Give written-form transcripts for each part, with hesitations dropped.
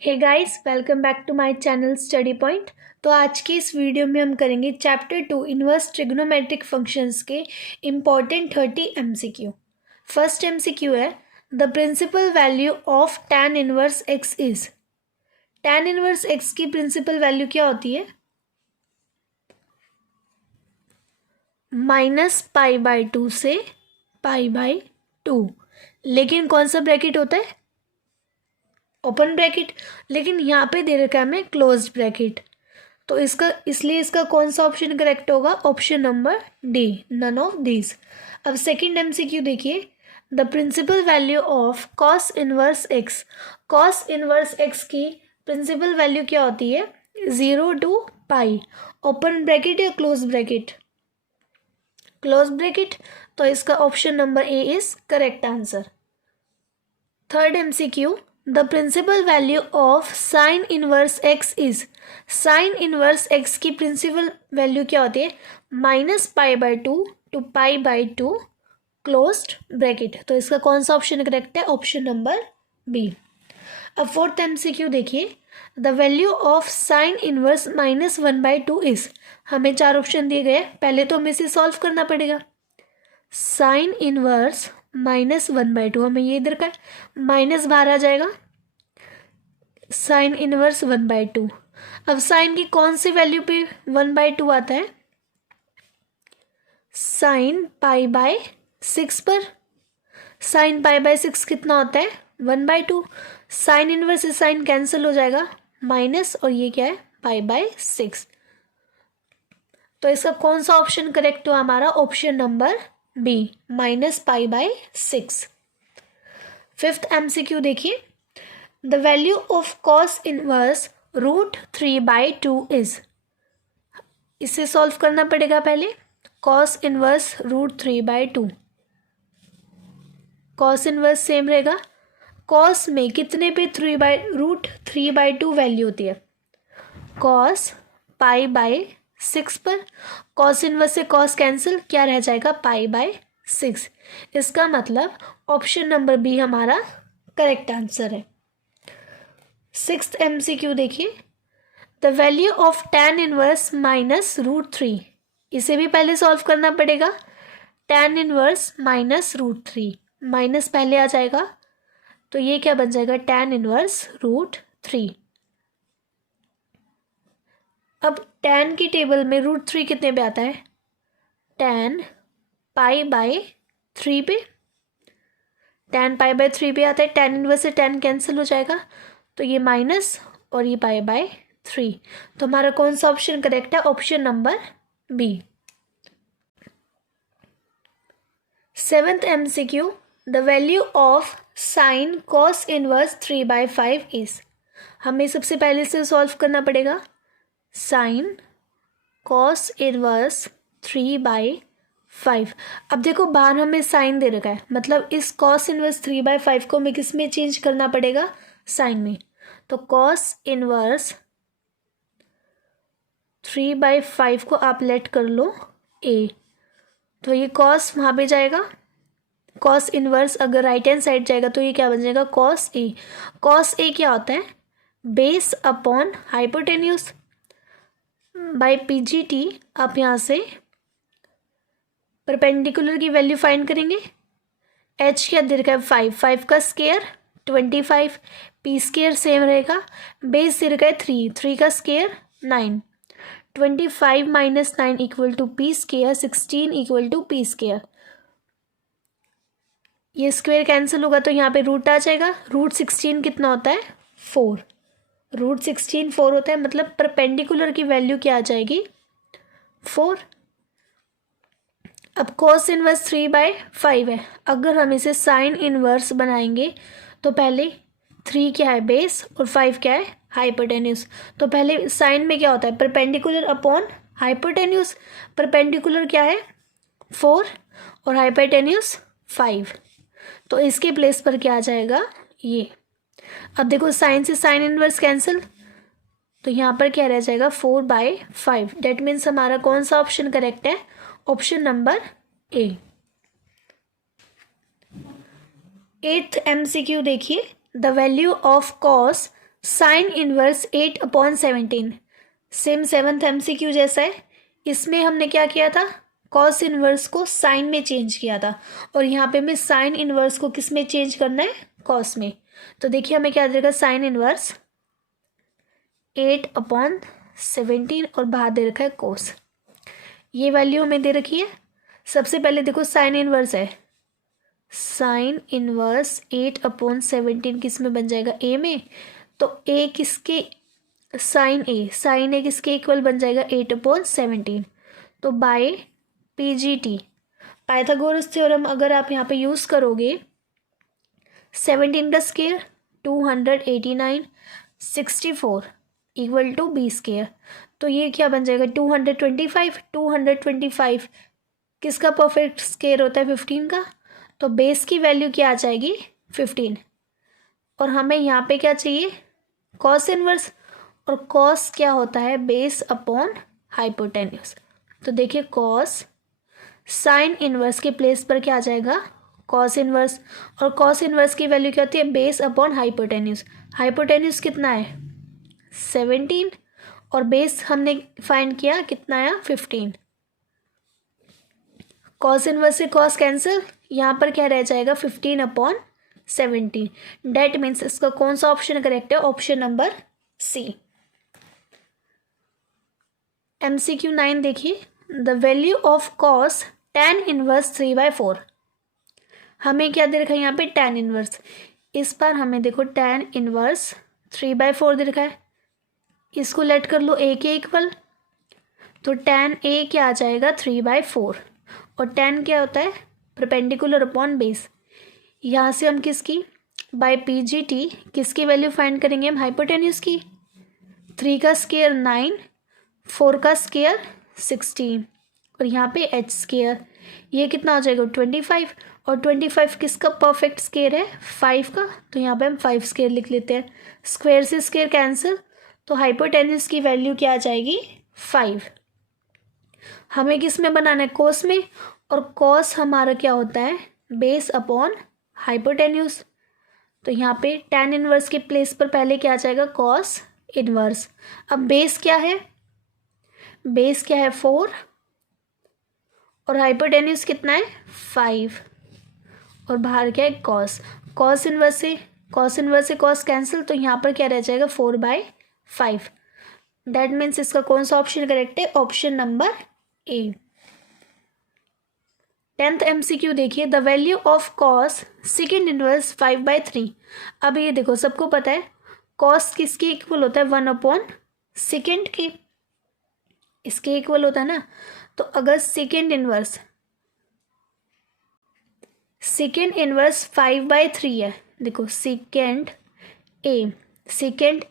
Hey guys, welcome back to my channel study point. तो आज की इस वीडियो में हम करेंगे चैप्टर 2 इनवर्स ट्रिग्नोमेट्रिक फंक्शंस के इम्पॉर्टेंट 30 एमसीक्यू। फर्स्ट एमसीक्यू है the principal value of tan inverse x is. tan inverse x की प्रिंसिपल वैल्यू क्या होती है? -π/2 से π/2। लेकिन कौन सा ब्रैकेट होता है? Open bracket. लेकिन यहाँ पे दे रखा है हमें क्लोज ब्रैकेट, तो इसलिए इसका कौन सा ऑप्शन करेक्ट होगा? Option number D, none of these. अब सेकंड एमसीक्यू देखिए, the principal value of cos inverse x. Cos inverse x की प्रिंसिपल वैल्यू क्या होती है? 0 to π। ओपन ब्रैकेट या क्लोज ब्रैकेट? Close bracket. तो इसका option number A is correct answer. Third MCQ, the principal value of sine inverse x is. Sine inverse x की principal value क्या होती है? -π/2 to π/2 क्लोज्ड ब्रैकेट। तो इसका कौन सा ऑप्शन करेक्ट है? Option number B. अब फोर्थ एमसीक्यू देखिए, the value of sine inverse -1/2 is. हमें 4 ऑप्शन दिए गए, पहले तो हमें इसे सॉल्व करना पड़ेगा। साइन इनवर्स -1/2, हमें ये इधर का माइनस बाहर आ जाएगा, साइन इनवर्स 1/2। अब साइन की कौन सी वैल्यू पे 1/2 आता है? साइन π/6 पर। साइन π/6 कितना होता है? 1/2। साइन इनवर्स से साइन कैंसिल हो जाएगा, माइनस, और ये क्या है? π/6। तो इसका कौन सा ऑप्शन करेक्ट हुआ हमारा? Option number B, -π/6। Fifth MCQ देखिए, the value of cos inverse √3/2 is. इसे सॉल्व करना पड़ेगा पहले। Cos inverse √3/2, cos inverse same रहेगा। कॉस में कितने पे √3/2 वैल्यू होती है? कॉस π/6 पर। कॉस इनवर्स से कॉस कैंसिल, क्या रह जाएगा? π/6। इसका मतलब ऑप्शन नंबर बी हमारा करेक्ट आंसर है। सिक्स्थ एमसीक्यू देखिए, the value of tan inverse -√3। इसे भी पहले सॉल्व करना पड़ेगा। tan इनवर्स -√3, माइनस पहले आ जाएगा, तो ये क्या बन जाएगा? tan inverse √3। अब tan की टेबल में √3 कितने पे आता है? tan π/3 पे। tan π/3 पे आता है, tan इनवर्स से tan कैंसिल हो जाएगा, तो ये माइनस और ये π/3। तो हमारा कौन सा ऑप्शन करेक्ट है? Option number B. Seventh MCQ, the value of sine cos inverse 3/5 is. हमें सबसे पहले से सॉल्व करना पड़ेगा। Sine cos inverse 3/5। अब देखो बाहर हमें साइन दे रखा है, मतलब इस कॉस इनवर्स 3/5 को हमें किस में चेंज करना पड़ेगा? साइन में। तो कॉस इनवर्स 3/5 को आप लेट कर लो ए, तो ये कॉस वहाँ पे जाएगा। कॉस इनवर्स अगर राइट हैंड साइड जाएगा तो ये क्या बन जाएगा? Cos A. कॉस ए क्या होता है? Base upon hypotenuse. By PGT आप यहाँ से परपेंडिकुलर की वैल्यू फाइंड करेंगे। एच क्या दे रखा है? 5 का स्केयर 25, पी स्केयर सेम रहेगा। बेस दे रखा है 3 का square 9। 25 - 9 equal to P square, 16 equal to P square. ये स्क्वायर कैंसिल होगा तो यहाँ पे रूट आ जाएगा। √16 कितना होता है? 4। √16 4 होता है, मतलब परपेंडिकुलर की वैल्यू क्या आ जाएगी? 4। अब कॉस इनवर्स 3/5 है, अगर हम इसे साइन इनवर्स बनाएंगे तो पहले 3 क्या है? बेस, और 5 क्या है? हाइपोटेन्यूज। तो पहले साइन में क्या होता है? Perpendicular upon hypotenuse. परपेंडिकुलर क्या है? 4 और हाइपोटेन्यूज 5। तो इसके प्लेस पर क्या आ जाएगा? ये। अब देखो साइन से साइन इनवर्स कैंसिल, तो यहाँ पर क्या रह जाएगा? 4/5। डेट मीन्स हमारा कौन सा ऑप्शन करेक्ट है? Option number A. 8th MCQ देखिए, the value of cos sine inverse 8/17, same 7th MCQ जैसा है। इसमें हमने क्या किया था, कॉस इनवर्स को साइन में चेंज किया था, और यहाँ पे हमें साइन इनवर्स को किस में चेंज करना है, कॉस में। तो देखिए हमें क्या देगा, साइन इनवर्स 8/17 और बाहर दे रखा है कोस। ये वैल्यू हमें दे रखी है। सबसे पहले देखो साइन इनवर्स है, साइन इनवर्स 8/17 किस में बन जाएगा, ए में। तो ए किसके, साइन ए किसके इक्वल बन जाएगा, 8/17। तो बाय PGT, पाइथागोरस थ्योरम अगर आप यहाँ पे यूज़ करोगे, 17 का square 289, 64 equal to B square. तो ये क्या बन जाएगा, 225 किसका परफेक्ट स्क्वायर होता है, 15 का। तो बेस की वैल्यू क्या आ जाएगी, 15। और हमें यहाँ पे क्या चाहिए, कॉस इनवर्स, और कॉस क्या होता है, बेस अपॉन हाइपोटेन्यूज। तो देखिए कॉस, साइन इनवर्स के प्लेस पर क्या आ जाएगा, कॉस इनवर्स, और कॉस इनवर्स की वैल्यू क्या होती है, बेस अपॉन हाइपोटेन्यूज। हाइपोटेन्यूज कितना है, 17, और बेस हमने फाइंड किया कितना आया, 15। कॉस इनवर्स से कॉस कैंसिल, यहाँ पर क्या रह जाएगा, 15/17। डेट मीन्स इसका कौन सा ऑप्शन करेक्ट है, ऑप्शन नंबर सी। MCQ 9 देखिए, the value of cos tan inverse 3/4। हमें क्या दे रखा है यहाँ पे, tan इनवर्स। इस बार हमें देखो tan इनवर्स 3/4 दे रखा है। इसको लेट कर लो a के इक्वल, तो tan a क्या आ जाएगा, 3/4। और tan क्या होता है, परपेंडिकुलर अपॉन बेस। यहाँ से हम किसकी, बाय PGT किसकी वैल्यू फाइंड करेंगे, हम हाइपोटेन्यूज की। 3 का स्क्वायर 9, 4 का स्क्वायर 16, और यहाँ पे h स्क्वायर, ये कितना हो जाएगा, 25। और 25 किसका परफेक्ट स्क्वायर है, 5 का। तो यहाँ पे हम 5 स्क्वायर लिख लेते हैं, स्क्वायर से स्क्वायर कैंसिल। तो हाइपोटेन्यूज की वैल्यू क्या आ जाएगी, 5। हमें किस में बनाना है, कोस में, और कोस हमारा क्या होता है, बेस अपॉन हाइपोटेन्यूज। तो यहाँ पे tan इनवर्स के प्लेस पर पहले क्या आ जाएगा, कॉस इनवर्स। अब बेस क्या है, बेस क्या है, 4, और हाइपोटेन्यूज कितना है, 5, और बाहर क्या है, कॉस। कॉस इनवर्स से कॉस कैंसिल, तो यहाँ पर क्या रह जाएगा, 4/5। दैट मीन्स इसका कौन सा ऑप्शन करेक्ट है, ऑप्शन नंबर ए। 10th MCQ देखिए, the value of cos second inverse 5/3। अब ये देखो सबको पता है कॉस किसके इक्वल होता है, 1/सेकेंड के, इसके इक्वल होता है ना। तो अगर सेकेंड इनवर्स 5/3 है, देखो सेकेंड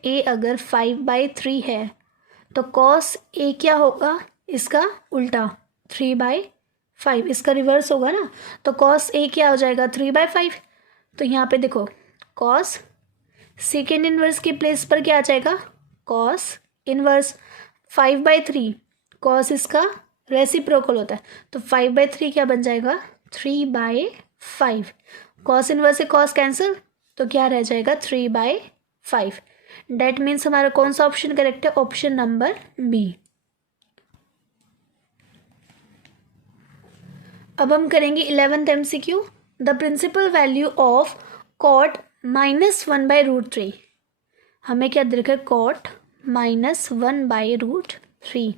ए अगर 5/3 है, तो कॉस ए क्या होगा, इसका उल्टा 3/5, इसका रिवर्स होगा ना। तो कॉस ए क्या हो जाएगा, 3/5। तो यहाँ पे देखो कॉस सेकेंड इनवर्स के प्लेस पर क्या आ जाएगा, कॉस इनवर्स 5/3, कॉस इसका रेसिप्रोकल होता है। तो 5/3 क्या बन जाएगा, 3/5। कॉस इनवर्स से कॉस कैंसिल, तो क्या रह जाएगा, 3/5। डेट मीन्स हमारा कौन सा ऑप्शन करेक्ट है, ऑप्शन नंबर बी। अब हम करेंगे 11th MCQ, the principal value of cot -1/√3। हमें क्या दे रखा है, कॉट -1/√3,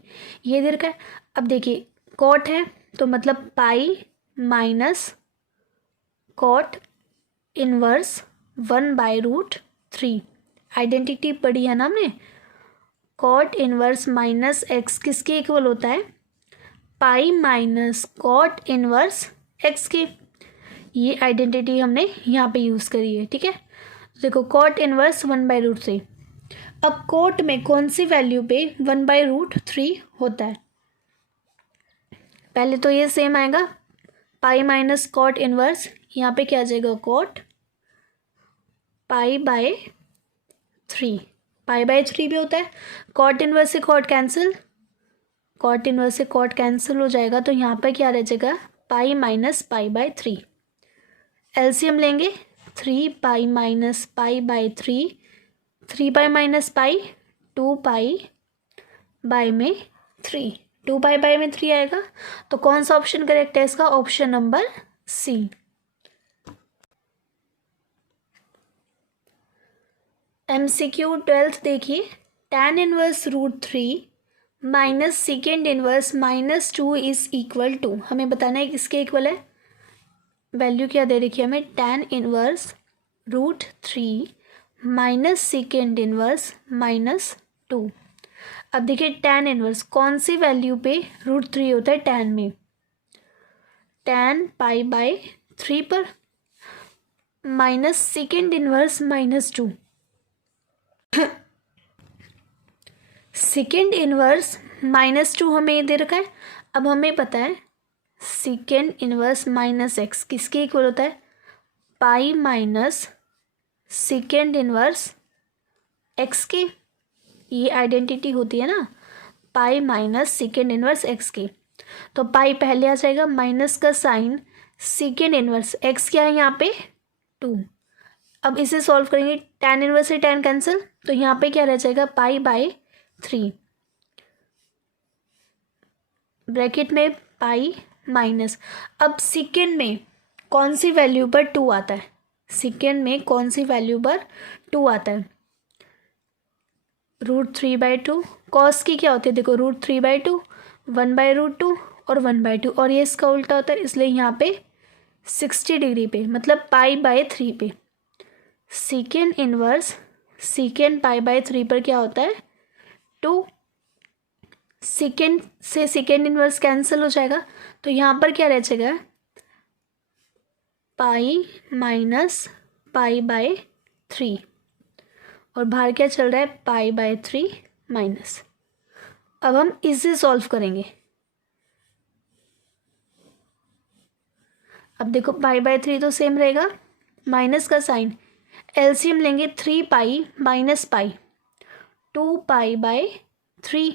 ये दे रखा है। अब देखिए कॉट है तो मतलब pi minus cot inverse 1/√3। Identity पढ़ी है ना हमने, कॉट इनवर्स माइनस एक्स किसके इक्वल होता है, pi minus cot inverse X के। ये आइडेंटिटी हमने यहाँ पे यूज़ करी है, ठीक है। देखो कॉट इनवर्स 1/√3। अब कॉट में कौन सी वैल्यू पे 1/√3 होता है, पहले तो ये सेम आएगा, पाई माइनस कॉट इनवर्स, यहाँ पे क्या आ जाएगा, कॉट पाई/3। पाई/3 भी होता है। कॉट इनवर्स से कॉट कैंसिल, कॉट इनवर्स से कॉट कैंसिल हो जाएगा, तो यहाँ पर क्या रह जाएगा, पाई माइनस पाई/3। एलसीएम लेंगे, 3 पाई माइनस पाई/3 3 pi minus pi 2 pi by में 3, 2 पाई बाई में 3 आएगा। तो कौन सा ऑप्शन करेक्ट है इसका? Option number C. MCQ 12th देखिए, tan inverse √3 minus second inverse -2 is equal to, हमें बताना है किसके इक्वल है। वैल्यू क्या दे रखी है हमें? tan inverse √3 minus second inverse -2। अब देखिए tan इनवर्स कौन सी वैल्यू पे √3 होता है tan में? tan पाई बाय 3 पर minus second inverse -2। Second inverse -2 हमें दे रखा है। अब हमें पता है सेकेंड इनवर्स -x किसके इक्वल होता है? Pi minus second inverse x के। ये आइडेंटिटी होती है ना, pi minus second inverse x के। तो पाई पहले आ जाएगा, माइनस का साइन, सेकेंड इनवर्स x क्या है यहाँ पे? 2। अब इसे सॉल्व करेंगे, tan इनवर्स से tan कैंसिल, तो यहाँ पे क्या रह जाएगा? पाई बाय 3, ब्रैकेट में पाई माइनस। अब सेकेंड में कौन सी वैल्यू पर 2 आता है? सेकेंड में कौन सी वैल्यू पर 2 आता है? √3/2। कॉस की क्या होती है? देखो √3/2, 1/√2 और 1/2, और ये इसका उल्टा होता है, इसलिए यहाँ पे 60 डिग्री पे, मतलब पाई बाय 3 पे। Second inverse second pi by 3 पर क्या होता है? 2। सेकेंड से सेकेंड इनवर्स कैंसिल हो जाएगा, तो यहाँ पर क्या रह जाएगा? पाई माइनस पाई बाय 3, और बाहर क्या चल रहा है? पाई बाय 3 माइनस। अब हम इसे सॉल्व करेंगे। अब देखो पाई बाय 3 तो सेम रहेगा, माइनस का साइन, एलसीएम लेंगे 3 pi minus pi, 2 pi by 3।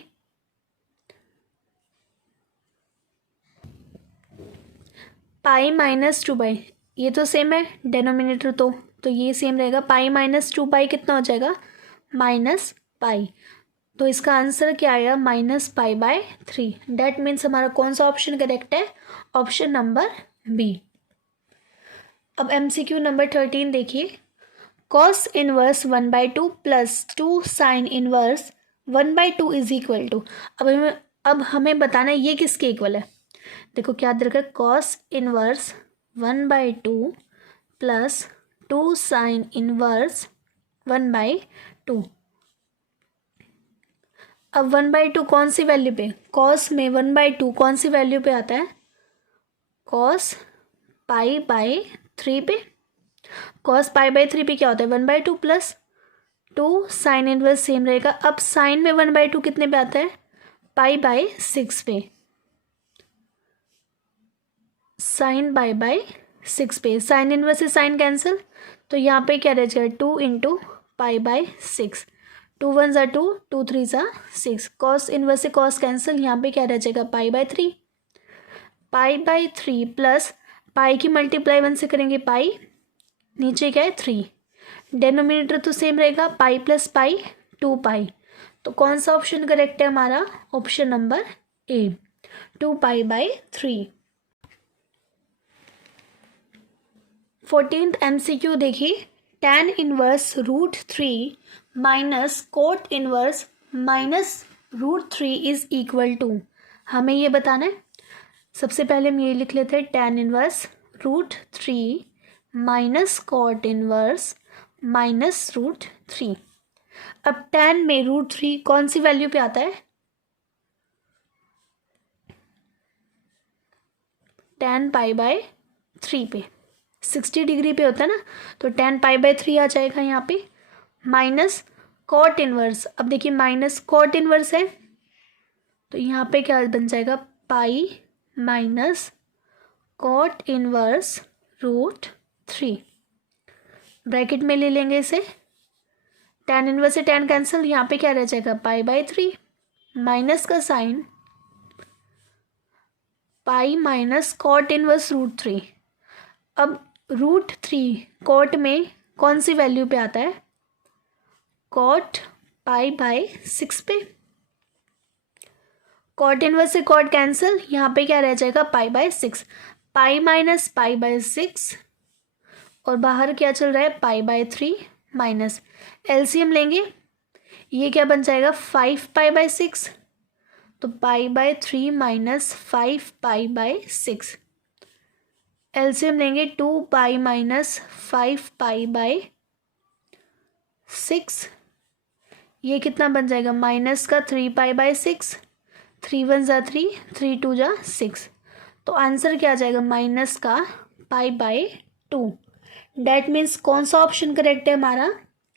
Pi minus 2 by, ये तो सेम है डेनोमिनेटर, तो ये सेम रहेगा। पाई माइनस 2 पाई कितना हो जाएगा? Minus pi. तो इसका आंसर क्या आएगा? -पाई बाय 3। डेट मीन्स हमारा कौन सा ऑप्शन करेक्ट है? Option number B. अब MCQ नंबर 13 देखिए, cos inverse 1/2 plus 2 sine inverse 1/2 is equal to. अब हमें बताना है ये किसके इक्वल है। देखो क्या दे रखा है? Cos inverse 1/2 plus 2 sine inverse 1/2। अब 1/2 कौन सी वैल्यू पे? कॉस में 1/2 कौन सी वैल्यू पे आता है? कॉस पाई बाय 3 पे। कॉस पाई बाय 3 पे क्या होता है? 1/2 प्लस 2 साइन इनवर्स सेम रहेगा। अब साइन में 1/2 कितने पे आता है? पाई बाय 6 पे। साइन पाई बाय 6 पे, साइन इनवर्स से साइन कैंसिल, तो यहाँ पे क्या रह जाएगा? 2 इंटू पाई बाय 6, 2 1 ज़ा 2, 2 3 ज़ा 6। कॉस इनवर्स से कॉस कैंसिल, यहाँ पे क्या रह जाएगा? Pi by 3। Pi by 3 plus pi की मल्टीप्लाई 1 से करेंगे पाई, नीचे क्या है? 3। डेनोमिनेटर तो सेम रहेगा, पाई प्लस पाई 2 पाई। तो कौन सा ऑप्शन करेक्ट है हमारा? Option number A, 2 pi by 3। 14th MCQ देखिए, tan inverse √3 minus cot inverse -√3 is equal to. हमें ये बताना है। सबसे पहले हम ये लिख लेते हैं, tan inverse √3 minus cot inverse -√3। अब tan में √3 कौन सी वैल्यू पे आता है? tan पाई बाय 3 पे, 60 डिग्री पे होता है ना, तो tan पाई बाय 3 आ जाएगा यहाँ पे, माइनस कॉट इनवर्स। अब देखिए माइनस कॉट इनवर्स है, तो यहाँ पे क्या बन जाएगा? Pi minus cot inverse √3, bracket में ले लेंगे इसे, tan इनवर्स से tan कैंसिल, यहाँ पे क्या रह जाएगा? पाई बाय 3, माइनस का sign, pi minus cot inverse √3। अब √3 कॉट में कौन सी वैल्यू पे आता है? कॉट पाई बाय 6 पे। कॉट इनवर्स से कॉट कैंसिल, यहाँ पे क्या रह जाएगा pi by 6, pi minus pi by 6 और बाहर क्या चल रहा है पाई बाय 3 माइनस एलसीएम लेंगे, ये क्या बन जाएगा 5 पाई बाय 6, तो पाई by 3 minus 5 pi by 6, LCM लेंगे 2 पाई माइनस 5 पाई बाय 6, ये कितना बन जाएगा माइनस का 3 पाई बाय 6, 3 1 जा 3, 3 2 जा 6, तो आंसर क्या आ जाएगा माइनस का पाई बाय 2। डैट मीन्स कौन सा ऑप्शन करेक्ट है हमारा,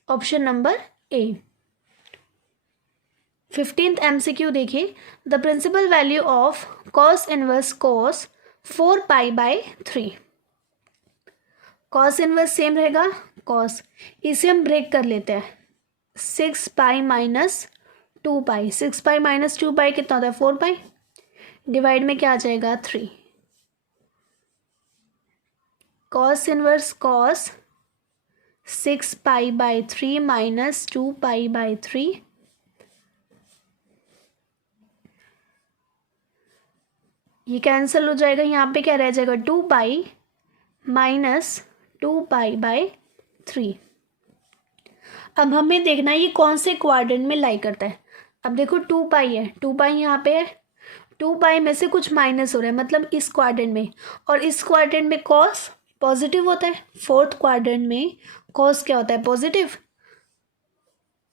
option number A. 15th MCQ देखिए, the principal value of cos inverse cos 4 pi by 3। Cos inverse same रहेगा कॉस, इसे हम ब्रेक कर लेते हैं, 6 पाई माइनस 2 पाई, 6 पाई माइनस 2 पाई कितना होता है 4 पाई, डिवाइड में क्या आ जाएगा 3, cos inverse cos 6 pi by 3 minus 2 pi by 3, ये कैंसिल हो जाएगा, यहाँ पे क्या रह जाएगा 2 पाई माइनस 2 पाई बाय 3। अब हमें देखना है ये कौन से क्वाड्रेंट में लाई करता है। अब देखो 2 पाई है, 2 पाई यहाँ पे है, 2 पाई में से कुछ माइनस हो रहा है मतलब इस क्वाड्रेंट में, और इस क्वाड्रेंट में कॉस पॉजिटिव होता है, फोर्थ क्वाड्रेंट में कॉस क्या होता है पॉजिटिव,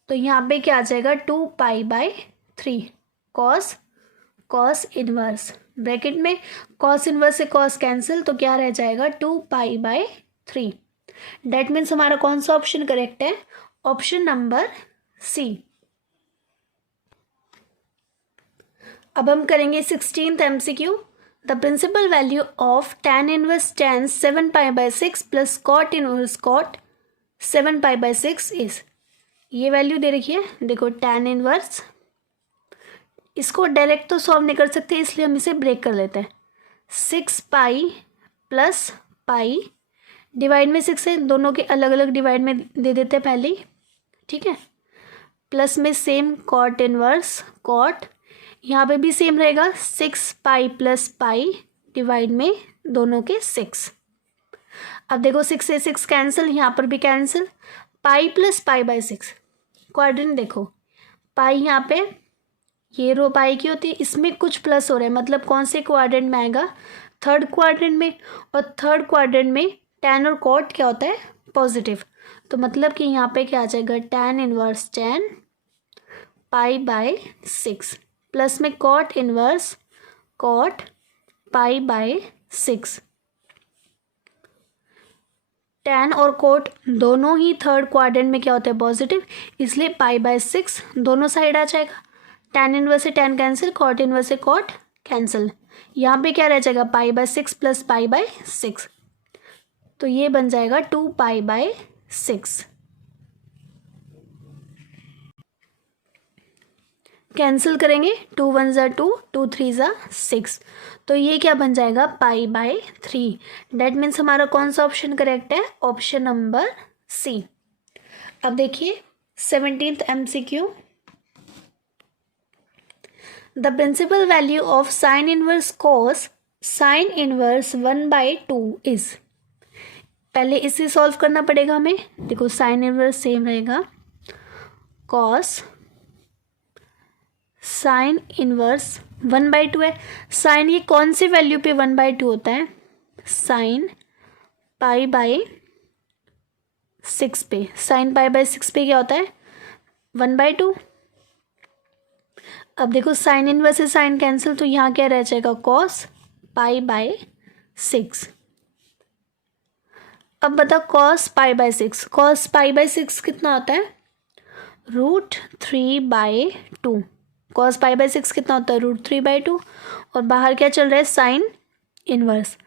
तो यहाँ पे क्या आ जाएगा 2 pi by 3 cos, cos inverse bracket में कॉस इनवर्स से कॉस कैंसिल, तो क्या रह जाएगा 2 पाई बाय 3। डैट मीन्स हमारा कौन सा ऑप्शन करेक्ट है, ऑप्शन नंबर सी। अब हम करेंगे 16th MCQ, the principal value of tan inverse tan 7 pi by 6 plus cot inverse cot 7 pi by 6 is, ये वैल्यू दे रखी है, देखो tan इनवर्स, इसको डायरेक्ट तो सॉल्व नहीं कर सकते इसलिए हम इसे ब्रेक कर लेते हैं, 6 पाई प्लस पाई, डिवाइड में 6 है, दोनों के अलग अलग डिवाइड में दे देते हैं पहले ही, ठीक है, प्लस में सेम कॉट इनवर्स कॉट, यहाँ पे भी सेम रहेगा 6 पाई प्लस पाई, डिवाइड में दोनों के 6। अब देखो 6 से 6 कैंसिल, यहाँ पर भी cancel, pi plus pi by 6, quadrant देखो पाई यहाँ पे ये रो पाई की होती है, इसमें कुछ प्लस हो रहा है मतलब कौन से क्वाड्रेंट में आएगा थर्ड क्वाड्रेंट में, और थर्ड क्वाड्रेंट में tan और कॉट क्या होता है पॉजिटिव, तो मतलब कि यहाँ पे क्या आ जाएगा tan inverse tan pi by 6 plus में cot inverse cot pi by 6, tan और कॉट दोनों ही थर्ड क्वाड्रेंट में क्या होता है पॉजिटिव, इसलिए पाई बाय 6 दोनों साइड आ जाएगा, tan इनवर्स से tan कैंसिल, कॉट इनवर्स से कॉट कैंसिल, यहाँ पे क्या रह जाएगा pi by 6 plus pi by 6, तो ये बन जाएगा 2 पाई बाय 6, कैंसिल करेंगे 2 1 जा 2, 2 3 जा 6, तो ये क्या बन जाएगा पाई बाय 3। डैट मीन्स हमारा कौन सा ऑप्शन करेक्ट है, ऑप्शन नंबर सी। अब देखिए 17th MCQ, the principal value of sine inverse cos sine inverse 1/2 is, पहले इसे सॉल्व करना पड़ेगा हमें, देखो साइन इनवर्स सेम रहेगा कॉस साइन इनवर्स 1/2 है, साइन ये कौन सी वैल्यू पे 1/2 होता है, साइन पाई बाय 6 पे, साइन पाई बाय 6 पे क्या होता है 1/2। अब देखो साइन इनवर्स से साइन कैंसिल, तो यहाँ क्या रह जाएगा कॉस पाई बाय 6। अब बताओ cos pi by 6, cos pi by 6 कितना होता है √3/2, कॉस पाई बाय 6 कितना होता है √3/2, और बाहर क्या चल रहा है साइन इनवर्स।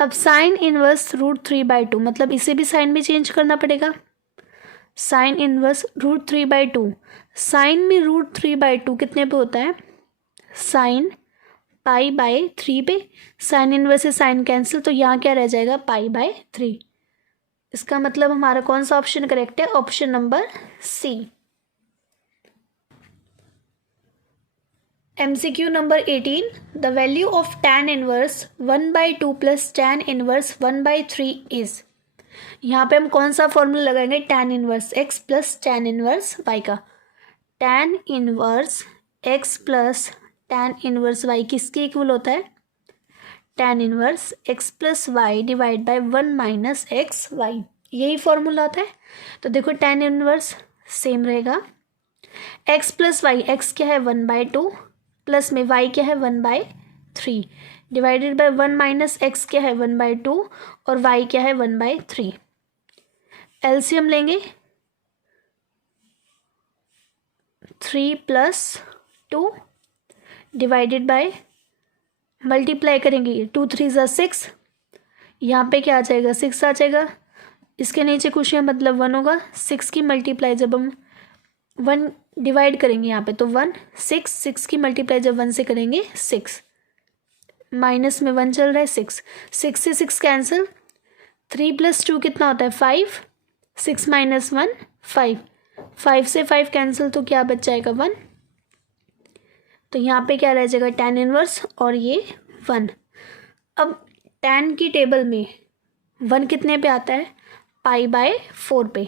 अब साइन इनवर्स √3/2 मतलब इसे भी साइन में चेंज करना पड़ेगा, साइन इनवर्स √3/2, साइन में √3/2 कितने पे होता है साइन पाई बाय 3 पे, साइन इनवर्स से साइन कैंसिल, तो यहाँ क्या रह जाएगा पाई बाय 3। इसका मतलब हमारा कौन सा ऑप्शन करेक्ट है, option number C. MCQ number 18, the value of tan inverse 1/2 plus tan inverse 1/3 is. यहाँ पे हम कौन सा फॉर्मूला लगाएंगे, tan inverse x plus tan inverse y का। tan inverse x plus tan inverse y किसके equal होता है, tan inverse x plus Y divide by 1 minus X Y, यही फॉर्मूला होता है। तो देखो tan इनवर्स सेम रहेगा, x प्लस वाई, एक्स क्या है 1/2 प्लस में y क्या है 1/3 डिवाइडेड बाय 1 माइनस एक्स क्या है 1/2 और y क्या है 1/3। एलसीएम लेंगे 3 प्लस 2 डिवाइडेड बाय, मल्टीप्लाई करेंगे 2 3 ज़ा 6, यहाँ पे क्या आ जाएगा 6 आ जाएगा, इसके नीचे कुछ है मतलब 1 होगा। 6 की मल्टीप्लाई जब हम 1 डिवाइड करेंगे यहाँ पे तो 1 6, 6 की मल्टीप्लाई जब 1 से करेंगे 6, माइनस में 1 चल रहा है 6, 6 से 6 कैंसिल, 3 प्लस 2 कितना होता है 5, 6 माइनस 1 5, 5 से 5 कैंसिल तो क्या बच जाएगा 1। तो यहाँ पे क्या रह जाएगा tan इनवर्स और ये 1। अब tan की टेबल में 1 कितने पे आता है, π/4 पे,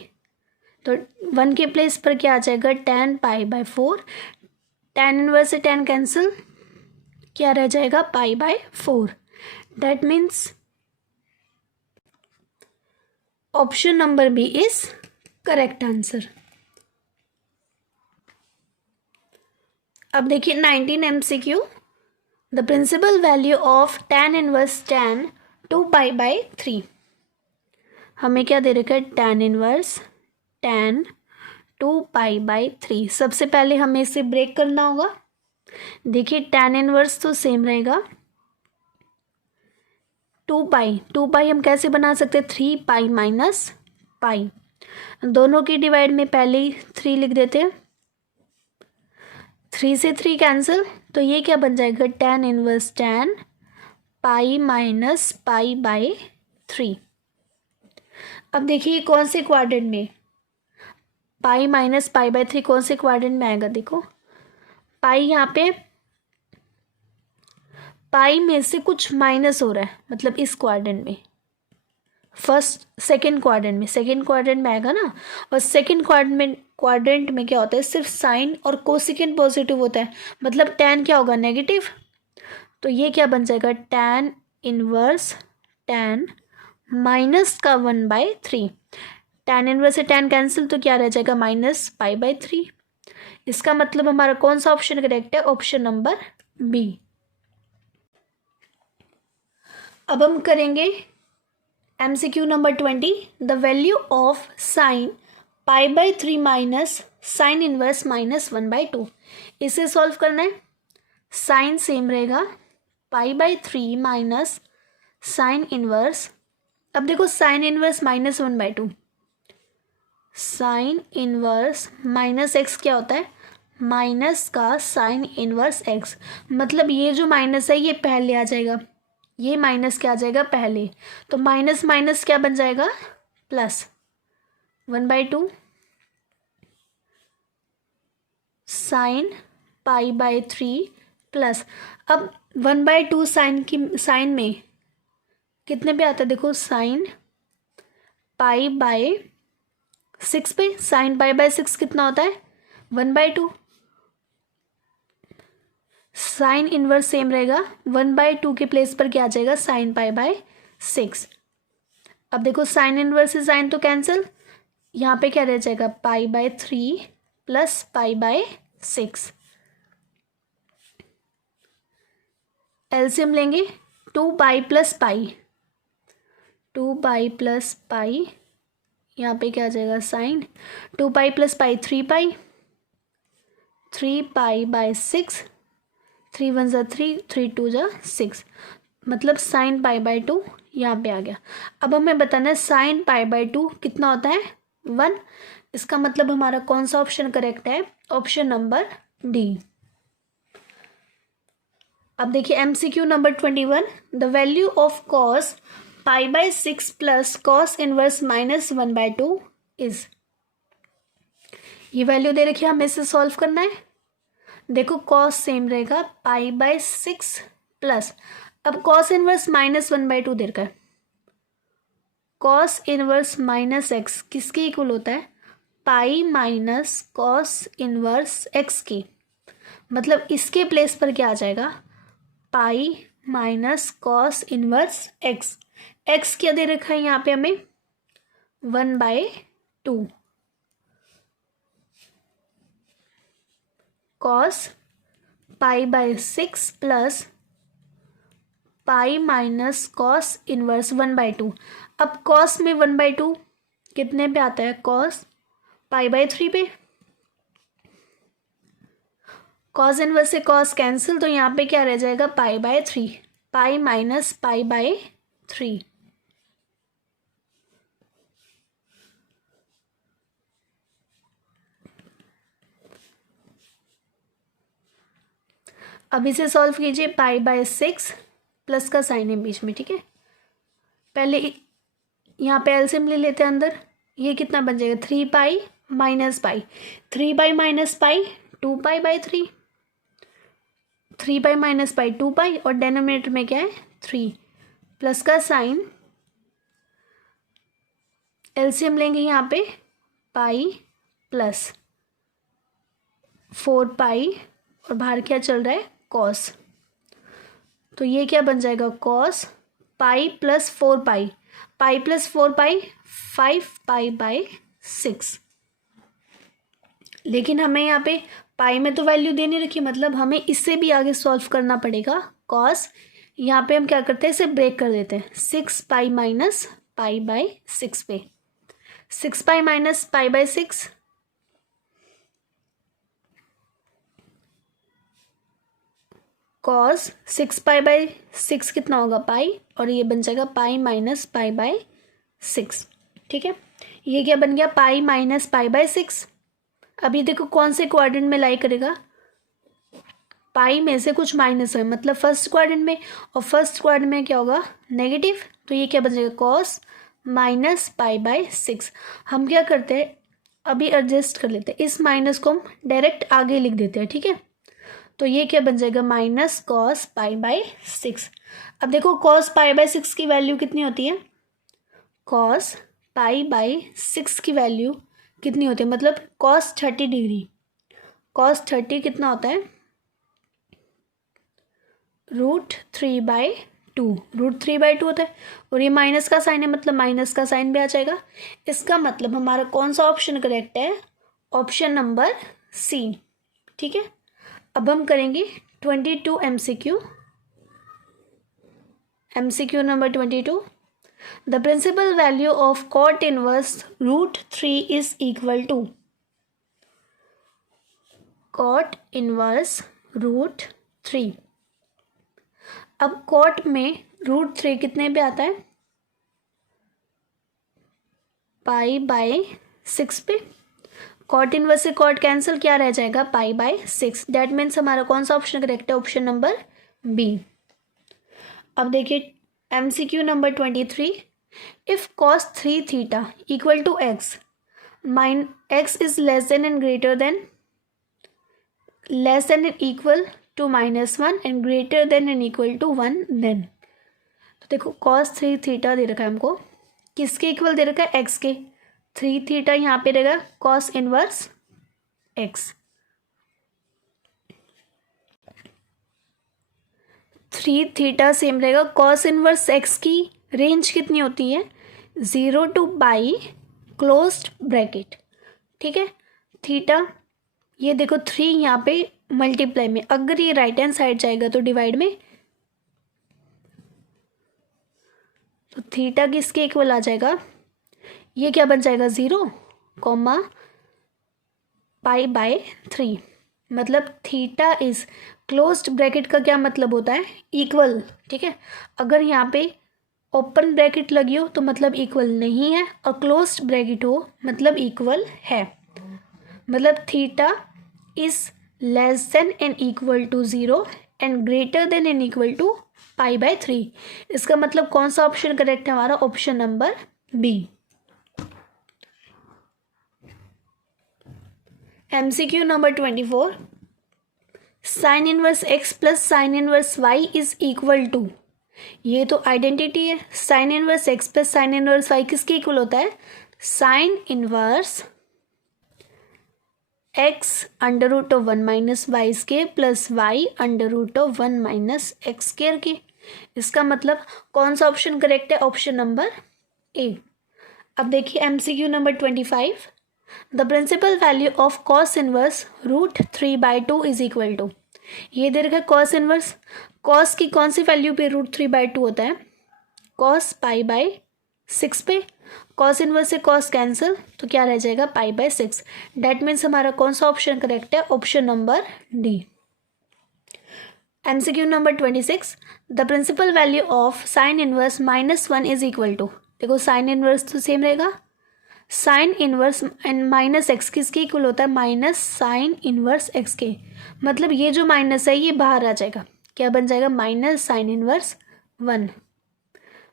तो 1 के प्लेस पर क्या आ जाएगा tan π/4, tan इनवर्स से tan कैंसिल, क्या रह जाएगा π/4। That means option number B is correct answer. अब देखिए 19 MCQ, the principal value of tan inverse tan 2π/3। हमें क्या दे रखा है, tan इनवर्स tan 2π/3। सबसे पहले हमें इसे ब्रेक करना होगा। देखिए tan इनवर्स तो सेम रहेगा, 2π हम कैसे बना सकते हैं, 3π माइनस पाई, दोनों की डिवाइड में पहले ही 3 लिख देते हैं, 3 से 3 कैंसिल, तो ये क्या बन जाएगा tan inverse tan pi minus π/3। अब देखिए कौन से क्वाड्रेंट में, पाई माइनस π/3 कौन से क्वाड्रेंट में आएगा, देखो पाई यहाँ पे पाई में से कुछ माइनस हो रहा है, मतलब इस क्वाड्रेंट में, सेकंड क्वाड्रेंट में आएगा ना। और सेकंड क्वाड्रेंट में क्या होता है, सिर्फ साइन और कोसिकेंट पॉजिटिव होता है, मतलब tan क्या होगा नेगेटिव। तो ये क्या बन जाएगा tan इनवर्स tan माइनस का 1/3, tan इनवर्स से tan कैंसिल तो क्या रह जाएगा माइनस π/3। इसका मतलब हमारा कौन सा ऑप्शन करेक्ट है, ऑप्शन नंबर बी। अब हम करेंगे MCQ number 20, the value of sine π/3 minus sine inverse minus 1/2। इसे सॉल्व करना है, साइन सेम रहेगा π/3 माइनस साइन इनवर्स। अब देखो sine inverse minus 1/2, sign inverse minus x क्या होता है, माइनस का साइन इनवर्स एक्स, मतलब ये जो माइनस है ये पहले आ जाएगा, ये माइनस क्या आ जाएगा पहले, तो माइनस माइनस क्या बन जाएगा प्लस 1/2 साइन π/3 प्लस, अब 1/2 साइन में कितने पे आता है, देखो साइन π/6 पे, साइन π/6 कितना होता है 1/2, साइन इनवर्स सेम रहेगा, 1/2 के प्लेस पर क्या आ जाएगा साइन π/6। अब देखो साइन इनवर्स से साइन तो कैंसिल, यहाँ पे क्या रह जाएगा π/3 प्लस π/6। एलसीएम लेंगे 2π प्लस पाई, 2π प्लस पाई, यहाँ पे क्या आ जाएगा साइन, 2π प्लस पाई 3π, 3π/6, 3 1 ज़ा 3, 3 2 ज़ा 6, मतलब साइन π/2 यहाँ पे आ गया। अब हमें बताना है साइन π/2 कितना होता है 1। इसका मतलब हमारा कौन सा ऑप्शन करेक्ट है, ऑप्शन नंबर डी। अब देखिए MCQ number 21, the value of cos π/6 plus cos inverse minus 1/2 is. ये वैल्यू दे रखी है, हमें इसे सॉल्व करना है। देखो कॉस सेम रहेगा पाई बाय 6 प्लस, अब कॉस इनवर्स -1/2 दे रखा है, कॉस इनवर्स माइनस एक्स किसके इक्वल होता है, pi minus cos inverse x की, मतलब इसके प्लेस पर क्या आ जाएगा, pi minus cos inverse x, x क्या दे रखा है यहाँ पे हमें 1/2 cos pi by 6 plus pi minus cos inverse 1/2। अब कॉस में 1/2 कितने पे आता है, कॉस पाई बाय 3 पे, कॉस इनवर्स से कॉस कैंसिल, तो यहाँ पे क्या रह जाएगा pi by 3, pi minus pi by 3। अब इसे सॉल्व कीजिए, पाई बाय 6 प्लस का साइन है बीच में, ठीक है, पहले यहाँ पे एलसीएम ले लेते हैं अंदर, ये कितना बन जाएगा 3 pi minus pi, 3 pi minus pi 2 pi by 3, 3 pi minus pi 2 पाई, और डेनोमिनेटर में क्या है 3, प्लस का साइन, एलसीएम लेंगे यहाँ पे पाई प्लस 4 पाई, और बाहर क्या चल रहा है कॉस, तो ये क्या बन जाएगा cos pi plus 4 pi, pi plus 4 pi 5 pi by 6। लेकिन हमें यहाँ पे पाई में तो वैल्यू देने रखी, मतलब हमें इससे भी आगे सॉल्व करना पड़ेगा, कॉस यहाँ पे हम क्या करते हैं इसे ब्रेक कर देते हैं, 6 पाई माइनस पाई बाय 6 पे, 6 पाई minus pi by 6, cos 6 pi by 6 कितना होगा पाई, और ये बन जाएगा पाई माइनस पाई बाय 6, ठीक है, ये क्या बन गया पाई माइनस पाई बाय 6। अभी देखो कौन से क्वाड्रेंट में लाई करेगा, पाई में से कुछ माइनस है, मतलब फर्स्ट क्वाड्रेंट में, और फर्स्ट क्वाड्रेंट में क्या होगा नेगेटिव, तो ये क्या बन जाएगा कॉस माइनस पाई बाय 6। हम क्या करते हैं अभी एडजस्ट कर लेते हैं, इस माइनस को हम डायरेक्ट आगे लिख देते हैं, ठीक है, तो ये क्या बन जाएगा माइनस कॉस पाई बाय 6। अब देखो कॉस पाई बाय 6 की वैल्यू कितनी होती है, कॉस पाई बाय 6 की वैल्यू कितनी होती है, मतलब कॉस 30 डिग्री, कॉस 30 कितना होता है √3/2, √3/2 होता है, और ये माइनस का साइन है, मतलब माइनस का साइन भी आ जाएगा, इसका मतलब हमारा कौन सा ऑप्शन करेक्ट है, ऑप्शन नंबर सी, ठीक है। अब हम करेंगे 22 MCQ number 22, the principal value of cot inverse √3 is equal to, cot inverse √3, अब कॉट में √3 कितने पे आता है पाई बाय 6 पे, कॉट इनवर्स से कॉट कैंसिल, क्या रह जाएगा पाई बाय 6, दैट मीन्स हमारा कौन सा ऑप्शन करेक्ट है, ऑप्शन नंबर बी। अब देखिए MCQ number 23, if cos 3 theta equal to X, x is less than and greater than, less than and equal to -1 and greater than and equal to 1, then, तो देखो cos 3 theta दे रखा है हमको, किसके equal दे रखा है x के, 3 theta यहाँ पे रहेगा cos inverse x, 3 theta same रहेगा, cos इनवर्स x की रेंज कितनी होती है 0 to बाई क्लोज्ड ब्रैकेट, ठीक है, थीटा ये देखो 3 यहाँ पे मल्टीप्लाई में, अगर ये राइट हैंड साइड जाएगा तो डिवाइड में, तो थीटा किसके इक्वल आ जाएगा, ये क्या बन जाएगा 0, पाई बाय 3, मतलब थीटा इज क्लोज्ड ब्रैकेट का क्या मतलब होता है इक्वल, ठीक है, अगर यहाँ पे ओपन ब्रैकेट लगी हो तो मतलब इक्वल नहीं है, और क्लोज्ड ब्रैकेट हो मतलब इक्वल है, मतलब theta is less than and equal to 0 and greater than and equal to pi by 3, इसका मतलब कौन सा ऑप्शन करेक्ट है हमारा, option number B. MCQ number 24, sine inverse X plus sine inverse Y is equal to, ये तो identity है, sine inverse X plus sine inverse Y किसके इक्वल होता है, sine inverse X under root of 1 minus Y square plus Y under root of 1 minus X square के। इसका मतलब कौन सा ऑप्शन करेक्ट है, ऑप्शन नंबर ए। अब देखिए MCQ number 25, the principal value of cos inverse √3/2 is equal to, ये दे रखा है कॉस इनवर्स, कॉस की कौन सी वैल्यू पे √3/2 होता है, कॉस π/6 पे, कॉस इनवर्स से कॉस कैंसिल तो क्या रह जाएगा π/6। डेट मीन्स हमारा कौन सा ऑप्शन करेक्ट है, option number D. MCQ number 26, the principal value of sine inverse -1 is equal to, देखो साइन इनवर्स तो सेम रहेगा, sine inverse and minus X किसके इक्वल होता है, माइनस साइन इनवर्स एक्स के, मतलब ये जो माइनस है ये बाहर आ जाएगा, क्या बन जाएगा minus sine inverse 1,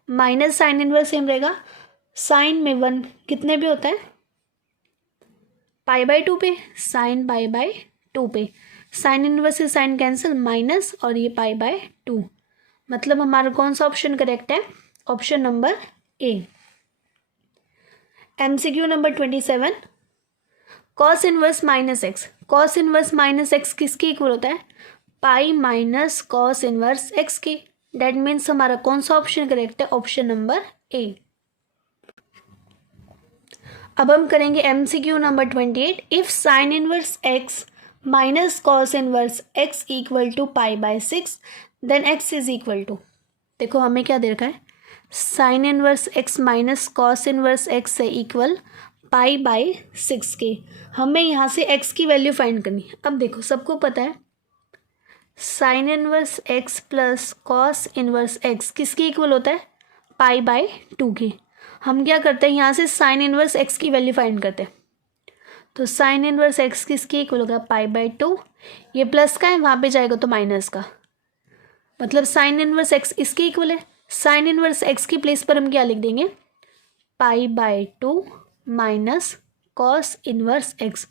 minus sine inverse same रहेगा, साइन में 1 कितने पे होता है, π/2 पे, साइन π/2 पे, साइन इनवर्स से साइन कैंसिल माइनस और ये π/2, मतलब हमारा कौन सा ऑप्शन करेक्ट है, ऑप्शन नंबर ए। MCQ number 27, cos inverse minus x, cos inverse minus X किसके इक्वल होता है, pi minus cos inverse X के, डेट मीन्स हमारा कौन सा ऑप्शन करेक्ट है, ऑप्शन नंबर ए। अब हम करेंगे MCQ number 28, if sine inverse x minus cos inverse x equal to π/6 then x is equal to, देखो हमें क्या दे रखा है, sine inverse x minus cos inverse x से इक्वल π/6 के, हमें यहाँ से एक्स की वैल्यू फाइंड करनी है। अब देखो सबको पता है sine inverse X plus cos inverse x किसके इक्वल होता है, π/2 के। हम क्या करते हैं यहाँ से साइन इनवर्स एक्स की वैल्यू फाइंड करते हैं, तो साइन इनवर्स एक्स किसके इक्वल होगा π/2, ये प्लस का है वहाँ पे जाएगा तो माइनस का, मतलब साइन इनवर्स एक्स इसके इक्वल है, साइन इनवर्स एक्स की प्लेस पर हम क्या लिख देंगे π/2 माइनस कॉस इनवर्स एक्स,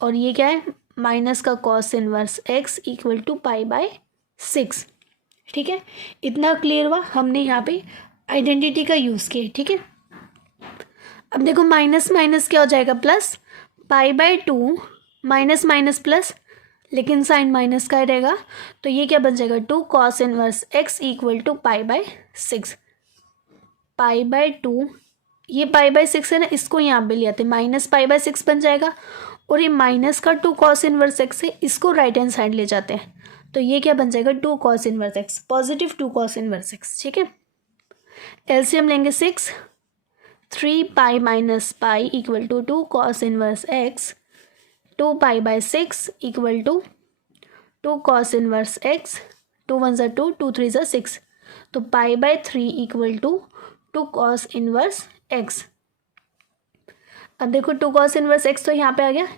और ये क्या है माइनस का cos inverse x equal to π/6। ठीक है, इतना क्लियर हुआ, हमने यहाँ पे आइडेंटिटी का यूज़ किया। ठीक है, अब देखो माइनस माइनस क्या हो जाएगा प्लस, π/2 माइनस माइनस प्लस, लेकिन साइन माइनस का रहेगा, तो ये क्या बन जाएगा 2 cos inverse x equal to π/6, π/2 ये π/6 है ना, इसको यहाँ पे ले आते माइनस π/6 बन जाएगा, और ये माइनस का 2 कॉस इनवर्स एक्स है, इसको राइट हैंड साइड ले जाते हैं, तो ये क्या बन जाएगा 2 cos inverse x, positive 2 cos inverse x. ठीक है, एलसीएम लेंगे 6, 3 minus pi equal to 2 cos inverse x, 2 π/6 equal to 2 cos inverse x, 2 1 ज़ा 2, 2 3 ज़ा 6, तो π/3 equal to 2 cos inverse x. अब देखो 2 कॉस इनवर्स एक्स तो यहाँ पे आ गया,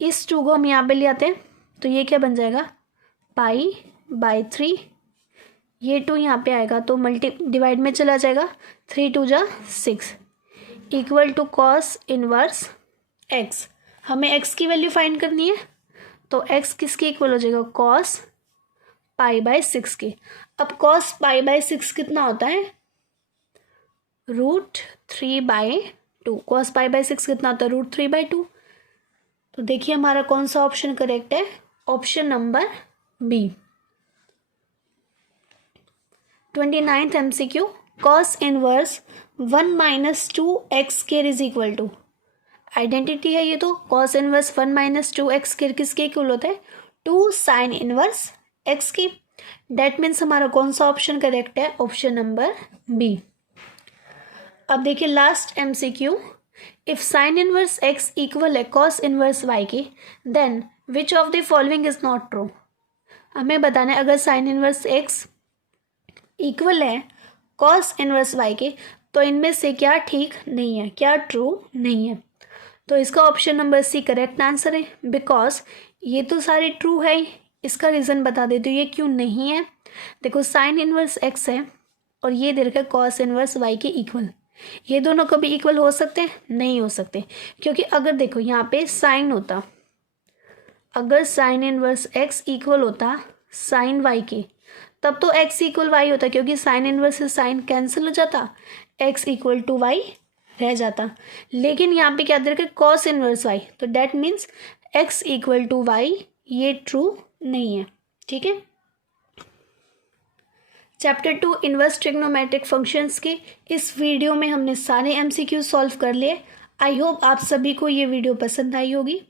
इस 2 को हम यहाँ पे ले आते हैं, तो ये क्या बन जाएगा π/3, ये 2 यहाँ पे आएगा तो डिवाइड में चला जाएगा, 3 2 ज़ा 6 equal to cos inverse X. हमें x की वैल्यू फाइंड करनी है, तो x किसके इक्वल हो जाएगा कॉस π/6 के। अब कॉस π/6 कितना होता है, √3/2, कॉस π/6 कितना होता है √3/2, तो देखिए हमारा कौन सा ऑप्शन करेक्ट है, option number B. 29th MCQ, cos inverse 1 minus 2x square is equal to, identity है ये तो, cos inverse 1 minus 2x square किसके इक्वल होता है 2 साइन इनवर्स x की, डेट मीन्स हमारा कौन सा ऑप्शन करेक्ट है, ऑप्शन नंबर बी। अब देखिए last MCQ, if sine inverse x equal है कॉस इनवर्स y की, then which of the following is not true. हमें बताना है अगर साइन इनवर्स x इक्वल है कॉस इनवर्स y के, तो इनमें से क्या ठीक नहीं है, क्या ट्रू नहीं है, तो इसका option number C correct answer है, बिकॉज ये तो सारे ट्रू है। इसका रीज़न बता देती हूँ ये क्यों नहीं है। देखो साइन इनवर्स एक्स है और ये दे रखा है कॉस इनवर्स वाई के इक्वल, ये दोनों कभी इक्वल हो सकते हैं, नहीं हो सकते, क्योंकि अगर देखो यहाँ पे साइन होता अगर साइन इनवर्स एक्स इक्वल होता साइन वाई के, तब तो एक्स इक्वल वाई होता, क्योंकि साइन इनवर्स से साइन कैंसिल हो जाता, एक्स इक्वल टू वाई रह जाता। लेकिन यहाँ पे क्या दे रखा है, कॉस इनवर्स वाई, तो that means X equal to Y, ये ट्रू नहीं है। ठीक है। चैप्टर 2 इनवर्स ट्रिग्नोमेट्रिक फंक्शंस के इस वीडियो में हमने सारे एमसीक्यू सॉल्व कर लिए। आई होप आप सभी को ये वीडियो पसंद आई होगी।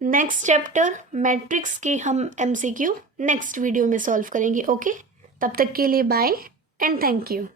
नेक्स्ट चैप्टर मैट्रिक्स के हम एमसीक्यू नेक्स्ट वीडियो में सॉल्व करेंगे। ओके, तब तक के लिए बाय एंड थैंक यू।